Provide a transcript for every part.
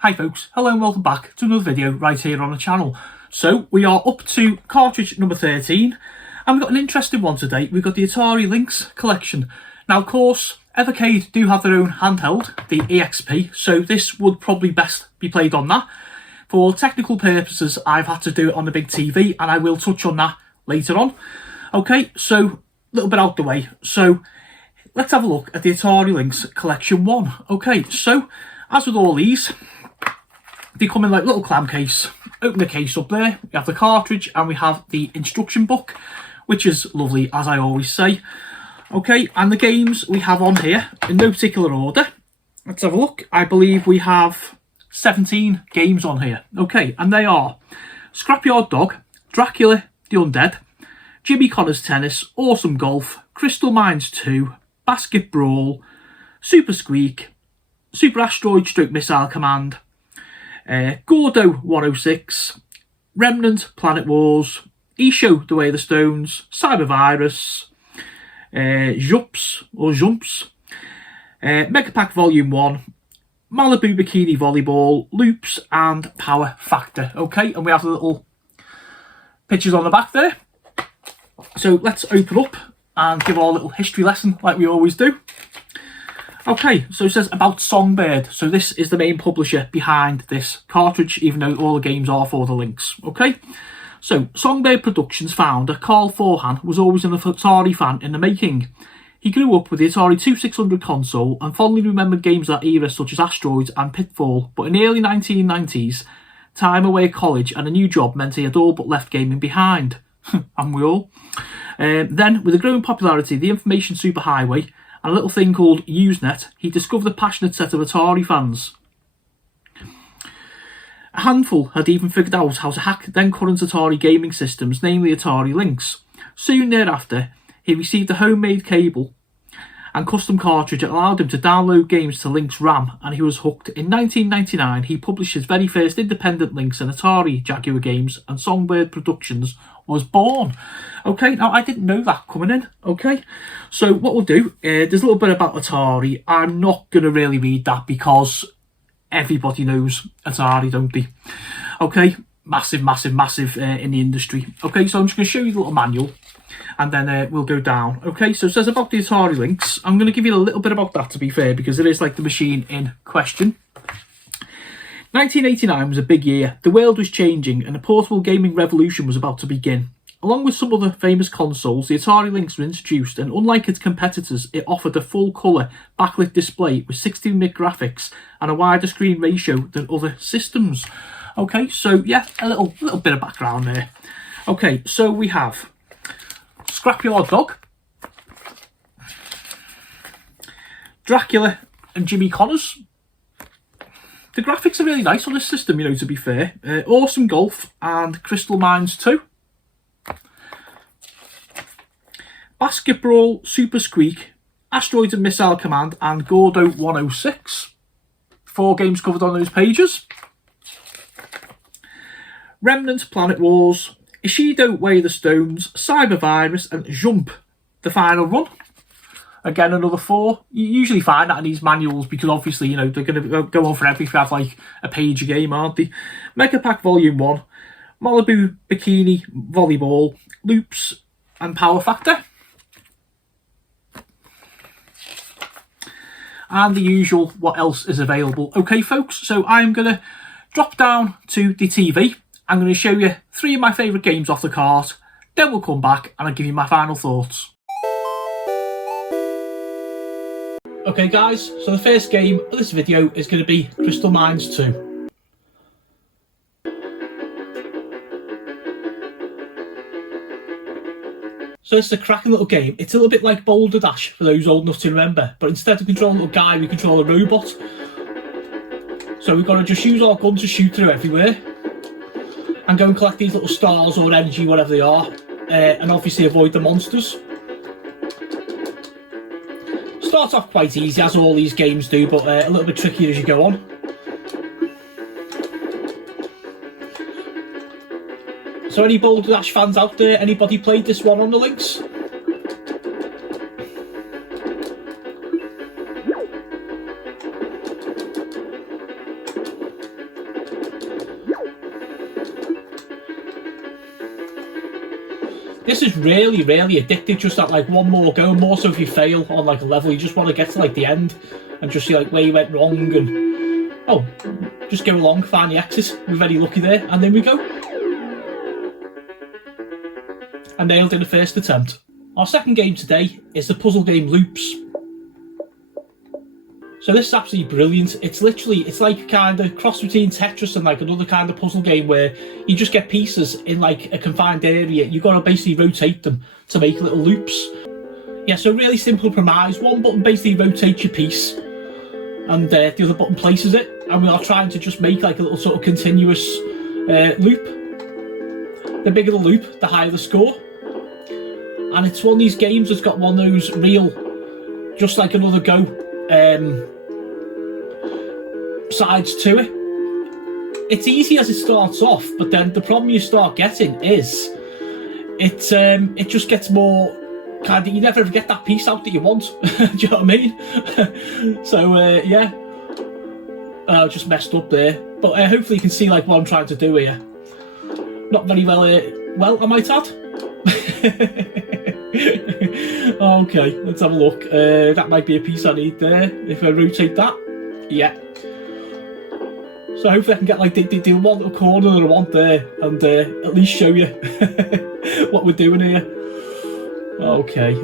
Hi folks, hello and welcome back to another video right here on the channel. So we are up to cartridge number 13 and we've got an interesting one today. We've got the Atari Lynx Collection. Now of course Evercade do have their own handheld, the EXP, so this would probably best be played on that. For technical purposes I've had to do it on the big TV and I will touch on that later on. Okay, so a little bit out the way. So let's have a look at the Atari Lynx Collection 1. Okay, so as with all these, they come in like little clam case. Open the case up there, we have the cartridge and we have the instruction book, which is lovely as I always say. Okay, and the games we have on here in no particular order. Let's have a look. I believe we have 17 games on here. Okay, and they are Scrapyard Dog, Dracula the Undead, Jimmy Connor's Tennis, Awesome Golf, Crystal Mines 2, Basket Brawl, Super Squeak, Super Asteroid Stroke Missile Command, Gordo 106, Remnant Planet Wars, eShow The Way of the Stones, Cybervirus, Jumps, Mega Pack Volume 1, Malibu Bikini Volleyball, Loops and Power Factor. Okay, and we have the little pictures on the back there. So let's open up and give our little history lesson like we always do. Okay, so it says about Songbird. So this is the main publisher behind this cartridge, even though all the games are for the Lynx. Okay, so Songbird Productions founder Carl Forhan was always an Atari fan in the making. He grew up with the Atari 2600 console and fondly remembered games of that era such as Asteroids and Pitfall, but in the early 1990s, time away at college and a new job meant he had all but left gaming behind. And we all. Then, with the growing popularity of the information superhighway, and a little thing called Usenet, he discovered a passionate set of Atari fans. A handful had even figured out how to hack then current Atari gaming systems, namely Atari Lynx. Soon thereafter, he received a homemade cable and custom cartridge that allowed him to download games to Lynx RAM, and he was hooked. In 1999, he published his very first independent Lynx and Atari Jaguar games, and Songbird Productions was born. Okay, now I didn't know that coming in. Okay, so what we'll do, there's a little bit about Atari. I'm not going to really read that because everybody knows Atari, don't they? Okay, massive in the industry. Okay, so I'm just going to show you the little manual and then we'll go down. Okay, so it says about the Atari Lynx. I'm going to give you a little bit about that, to be fair, because it is like the machine in question. 1989 was a big year. The world was changing and a portable gaming revolution was about to begin. Along with some other famous consoles, the Atari Lynx was introduced, and unlike its competitors, it offered a full-colour backlit display with 16-bit graphics and a wider screen ratio than other systems. Okay, so yeah, a little bit of background there. Okay, so we have Scrapyard Dog, Dracula and Jimmy Connors. The graphics are really nice on this system, you know, to be fair. Awesome Golf and Crystal Mines 2. Basket Brawl, Super Squeak, Asteroids and Missile Command and Gordo 106. 4 games covered on those pages. Remnant Planet Wars, Ishido Way of the Stones, Cybervirus and Jump, the final run. Again, another 4. You usually find that in these manuals because obviously, you know, they're going to go on forever if you have like a page a game, aren't they? Mega Pack Volume 1, Malibu Bikini Volleyball, Loops and Power Factor. And the usual, what else is available. Okay, folks, so I'm going to drop down to the TV. I'm going to show you 3 of my favourite games off the cart. Then we'll come back and I'll give you my final thoughts. Okay guys, so the first game of this video is going to be Crystal Mines 2. So it's a cracking little game. It's a little bit like Boulder Dash for those old enough to remember, but instead of controlling a little guy, we control a robot. So we've got to just use our gun to shoot through everywhere and go and collect these little stars or energy, whatever they are, and obviously avoid the monsters. Starts off quite easy, as all these games do, but a little bit trickier as you go on. So any Boulder Dash fans out there, anybody played this one on the Lynx? This is really, really addictive, just at like one more go, more so if you fail on like a level, you just want to get to like the end and just see like where you went wrong and, oh, just go along, find the exit. We're very lucky there, and then we go. I nailed it in the first attempt. Our second game today is the puzzle game Loops. So this is absolutely brilliant. It's like a kind of cross between Tetris and like another kind of puzzle game where you just get pieces in like a confined area. You've got to basically rotate them to make little loops. Yeah, so really simple premise. One button basically rotates your piece and the other button places it. And we are trying to just make like a little sort of continuous loop. The bigger the loop, the higher the score. And it's one of these games that's got one of those real, just like another go, sides to it. It's easy as it starts off, but then the problem you start getting is it just gets more kind of, you never ever get that piece out that you want. Do you know what I mean? So yeah, I just messed up there, but hopefully you can see like what I'm trying to do here. Not very well, I might add. Okay, let's have a look. That might be a piece I need there. If I rotate that, yeah. So hopefully I can get like the one little corner that I want there, and at least show you what we're doing here. Okay.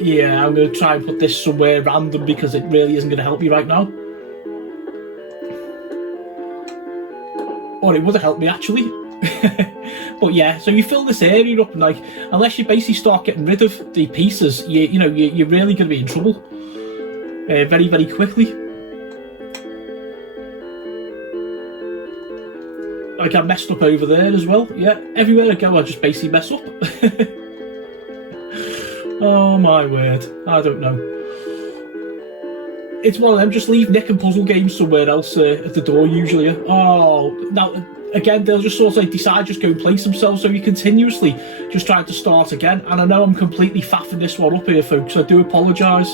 Yeah, I'm going to try and put this somewhere random because it really isn't going to help me right now. Or it would have helped me actually. But yeah, so you fill this area up and like, unless you basically start getting rid of the pieces, you're really going to be in trouble very, very quickly. Like I messed up over there as well. Yeah, everywhere I go I just basically mess up. Oh my word, I don't know. It's one of them, just leave Nick and puzzle games somewhere else at the door usually. Oh, now again they'll just sort of like decide just go and place themselves, so you continuously just trying to start again. And I know I'm completely faffing this one up here folks, I do apologise.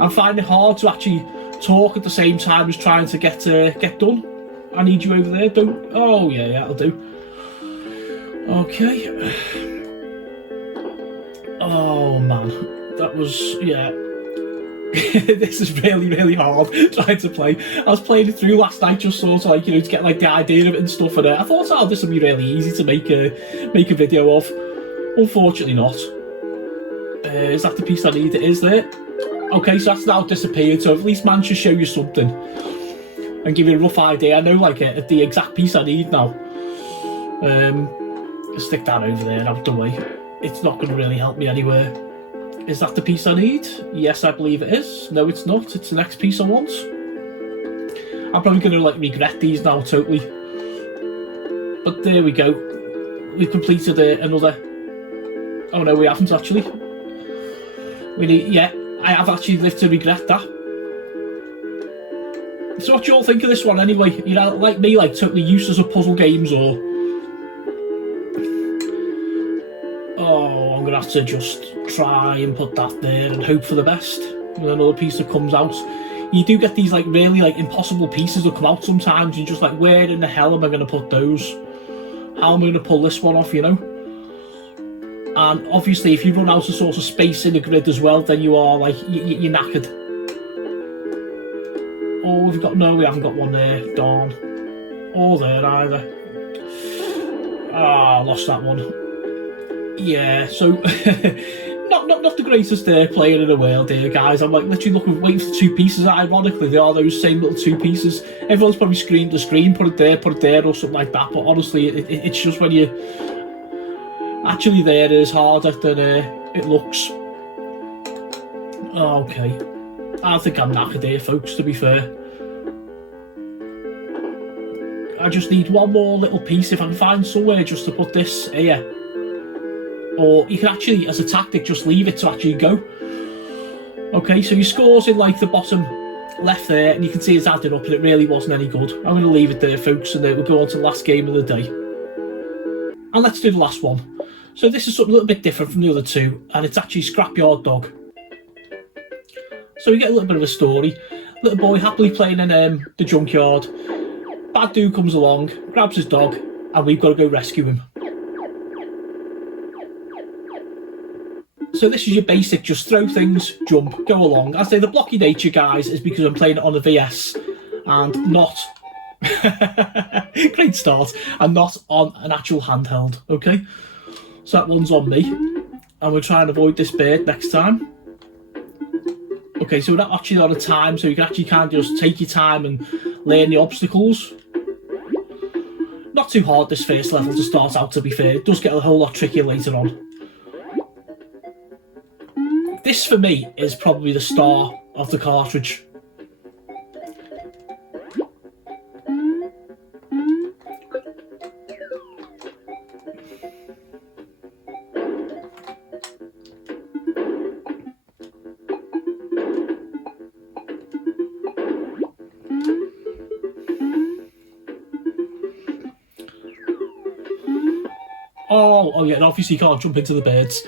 I'm finding it hard to actually talk at the same time as trying to get done. I need you over there, don't, oh yeah, that'll do. Okay. Oh man, that was, yeah. This is really, really hard trying to play. I was playing it through last night just sort of like, to get like the idea of it and stuff, and I thought, oh, this would be really easy to make a video of. Unfortunately not. Is that the piece I need? It is there. Okay, so that's now disappeared, so at least man should show you something and give you a rough idea. I know like the exact piece I need now. Stick that over there out the way. It's not going to really help me anywhere. Is that the piece I need? Yes, I believe it is. No, it's not. It's the next piece I want. I'm probably going to like regret these now totally. But there we go. We've completed another. Oh no, we haven't actually. We need. Yeah, I have actually lived to regret that. So what do you all think of this one anyway? You know, like me, like totally useless at puzzle games, or? Oh, I'm gonna have to just try and put that there and hope for the best. And another piece that comes out. You do get these like really like impossible pieces that come out sometimes. You're just like, where in the hell am I gonna put those? How am I gonna pull this one off? You know. And obviously, if you run out of sort of space in the grid as well, then you are like you're knackered. Oh, we've got no, we haven't got one there. Darn. Or there either. Ah, lost that one. Yeah, so not the greatest player in the world here, guys. I'm like literally waiting for two pieces. Ironically, they are those same little two pieces. Everyone's probably screamed the screen, put it there, or something like that. But honestly, it's just when you actually there, it is harder than it looks. Okay, I think I'm knackered here, folks. To be fair, I just need one more little piece. If I can find somewhere just to put this here. Or you can actually, as a tactic, just leave it to actually go. Okay, so your score's in like the bottom left there, and you can see it's added up, and it really wasn't any good. I'm going to leave it there, folks, and then we'll go on to the last game of the day. And let's do the last one. So this is something a little bit different from the other two, and it's actually Scrapyard Dog. So we get a little bit of a story. Little boy happily playing in the junkyard. Bad dude comes along, grabs his dog, and we've got to go rescue him. So this is your basic, just throw things, jump, go along. I say the blocky nature, guys, is because I'm playing it on a VS and not... Great start. And not on an actual handheld, okay? So that one's on me. And we'll try and avoid this bird next time. Okay, so we're not actually on a time, so you can actually kind of just take your time and learn the obstacles. Not too hard, this first level to start out, to be fair. It does get a whole lot trickier later on. This, for me, is probably the star of the cartridge. Oh yeah, and obviously you can't jump into the birds.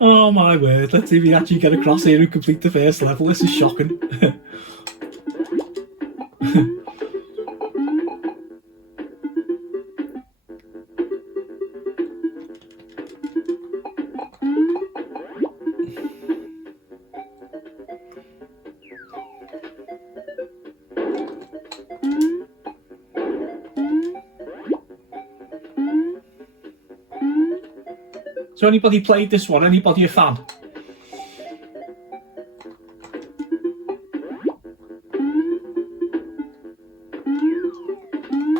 Oh my word, let's see if we actually get across here and complete the first level. This is shocking. So anybody played this one? Anybody a fan?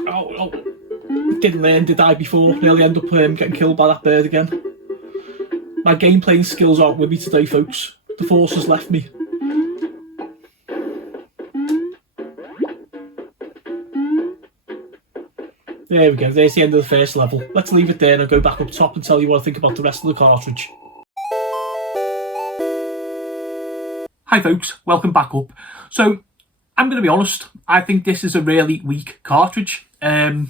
Oh, didn't learn, did I, before? Nearly end up getting killed by that bird again. My game playing skills aren't with me today, folks. The force has left me. There we go, there's the end of the first level. Let's leave it there and I'll go back up top and tell you what I think about the rest of the cartridge. Hi folks, welcome back up. So, I'm going to be honest, I think this is a really weak cartridge. I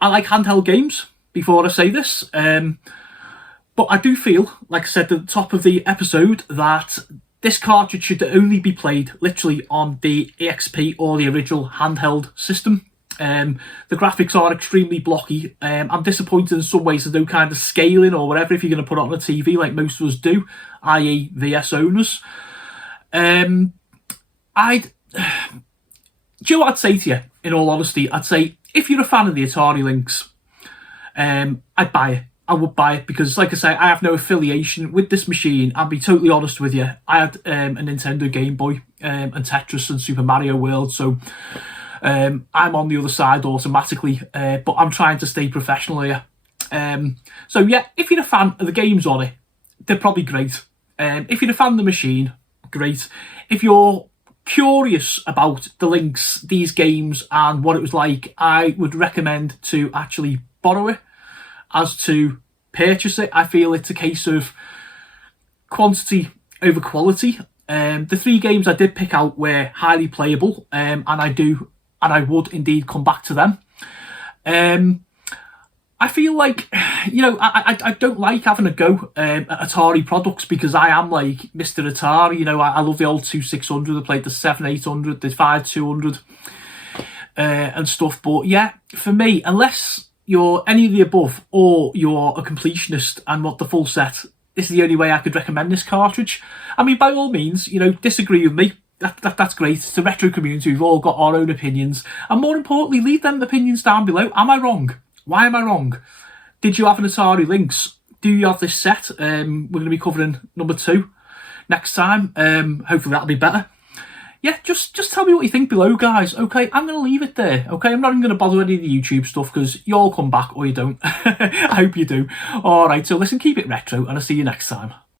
like handheld games, before I say this. But I do feel, like I said at the top of the episode, that this cartridge should only be played literally on the EXP or the original handheld system. The graphics are extremely blocky. I'm disappointed in some ways there's no kind of scaling or whatever if you're going to put it on a TV like most of us do, i.e. VS owners. Do you know what I'd say to you, in all honesty? I'd say, if you're a fan of the Atari Lynx, I'd buy it. I would buy it because, like I say, I have no affiliation with this machine. I'll be totally honest with you. I had a Nintendo Game Boy and Tetris and Super Mario World, so... I'm on the other side automatically, but I'm trying to stay professional here. So yeah, if you're a fan of the games on it, they're probably great. If you're a fan of the machine, great. If you're curious about the Lynx, these games and what it was like, I would recommend to actually borrow it as to purchase it. I feel it's a case of quantity over quality. The 3 games I did pick out were highly playable, and I would indeed come back to them. I feel like, you know, I don't like having a go at Atari products because I am like Mr. Atari. You know, I love the old 2600. I played the 7800, the 5200 and stuff. But yeah, for me, unless you're any of the above or you're a completionist and want the full set, this is the only way I could recommend this cartridge. I mean, by all means, you know, disagree with me. That's great. It's the retro community. We've all got our own opinions. And more importantly, leave them opinions down below. Am I wrong? Why am I wrong? Did you have an Atari Lynx? Do you have this set? We're going to be covering number 2 next time. Hopefully that'll be better. Yeah, just tell me what you think below, guys. Okay, I'm going to leave it there. Okay, I'm not even going to bother any of the YouTube stuff because you all come back or you don't. I hope you do. All right, so listen, keep it retro and I'll see you next time.